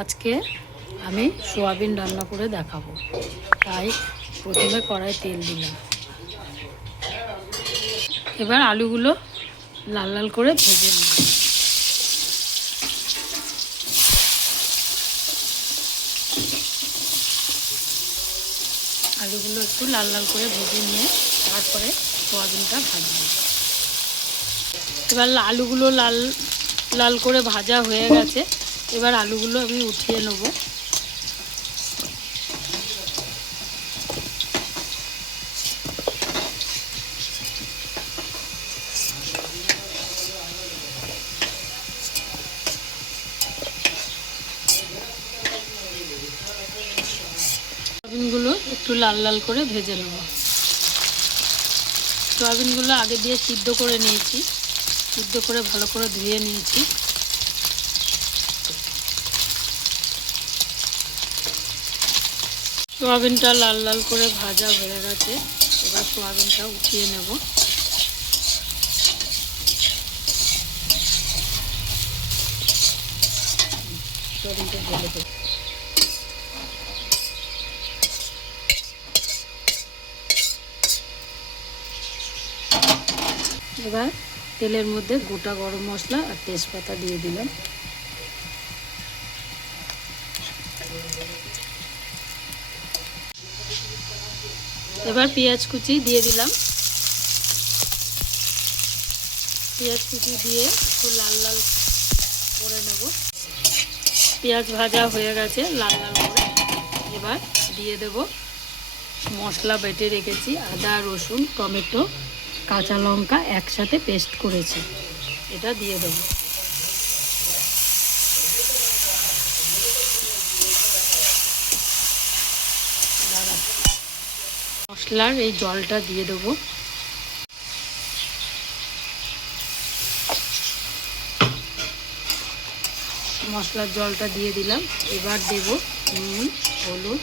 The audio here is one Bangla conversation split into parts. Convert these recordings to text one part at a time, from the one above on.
আজকে আমি সোয়াবিন রান্না করে দেখাবো। তাই প্রথমে কড়াই তেল দিলাম। এবার আলুগুলো লাল লাল করে ভেজে নিলাম। আলুগুলো একটু লাল লাল করে ভেজে নিয়ে তারপরে সোয়াবিনটা ভাজবো। এবার আলুগুলো লাল লাল করে ভাজা হয়ে গেছে। এবার আলুগুলো আমি উঠিয়ে নেব। সোয়াবিনগুলো একটু লাল লাল করে ভেজে নেব। সোয়াবিনগুলো আগে দিয়ে সিদ্ধ করে নিয়েছি, সিদ্ধ করে ভালো করে ধুয়ে নিয়েছি। সোয়াবিনটা লাল লাল করে ভাজা হয়ে গেছে। এবার সোয়াবিনটা উঠিয়ে নেব। সোয়াবিনটা ঢেলে দেব। এবার তেলের মধ্যে গোটা গরম মশলা আর তেজপাতা দিয়ে দিলাম। এবার পেঁয়াজ কুচি দিয়ে দিলাম। পেঁয়াজ কুচি দিয়ে একটু লাল লাল করে নেব। পেঁয়াজ ভাজা হয়ে গেছে লাল লাল করে। এবার দিয়ে দেব মশলা বেটে রেখেছি, আদা রসুন টমেটো কাঁচা লঙ্কা একসাথে পেস্ট করেছি, এটা দিয়ে দেব। মশলার এই জলটা দিয়ে দেব। মশলার জলটা দিয়ে দিলাম। এবার দেব নুন হলুদ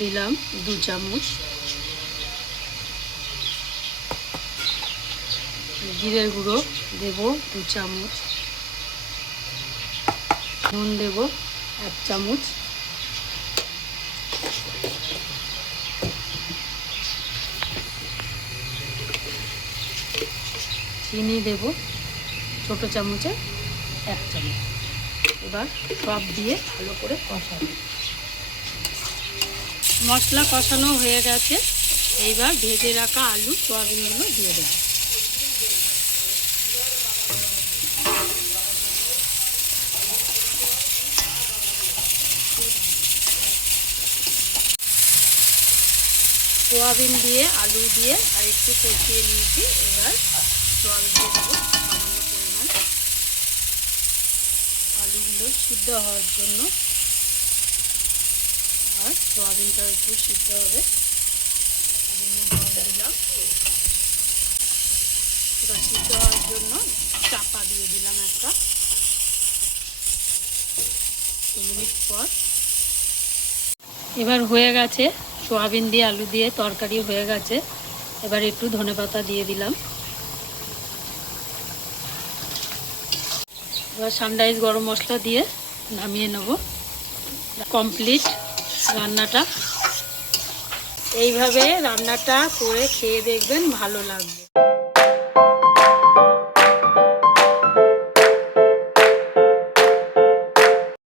দিলাম 2 চামচ, জিরের গুঁড়ো দেব 2 চামচ, নুন দেব 1 চামচ, চিনি দেব ছোট চামচে 1 চামচ। এবার সব দিয়ে ভালো করে কষাবো। মশলা কষানো হয়ে গেছে। এইবার ভেজে রাখা আলু সোয়াবিনগুলো দিয়ে দেব। সোয়াবিন দিয়ে আলু দিয়ে আর একটু কষিয়ে নিয়েছি। এবার জল দিয়ে দেবো সামান্য পরিমাণ, আলুগুলো সিদ্ধ হওয়ার জন্য আর সোয়াবিনটা একটু সিদ্ধ হবে। দিলাম এটা সিদ্ধ হওয়ার জন্য চাপা দিয়ে দিলাম একটা 2 মিনিট পর। এবার হয়ে গেছে, সোয়াবিন দিয়ে আলু দিয়ে তরকারি হয়ে গেছে। এবার একটু ধনেপাতা দিয়ে দিলাম। এবার সানরাইজ গরম মশলা দিয়ে নামিয়ে নেব। কমপ্লিট রান্নাটা। এইভাবে রান্নাটা করে খেয়ে দেখবেন, ভালো লাগবে।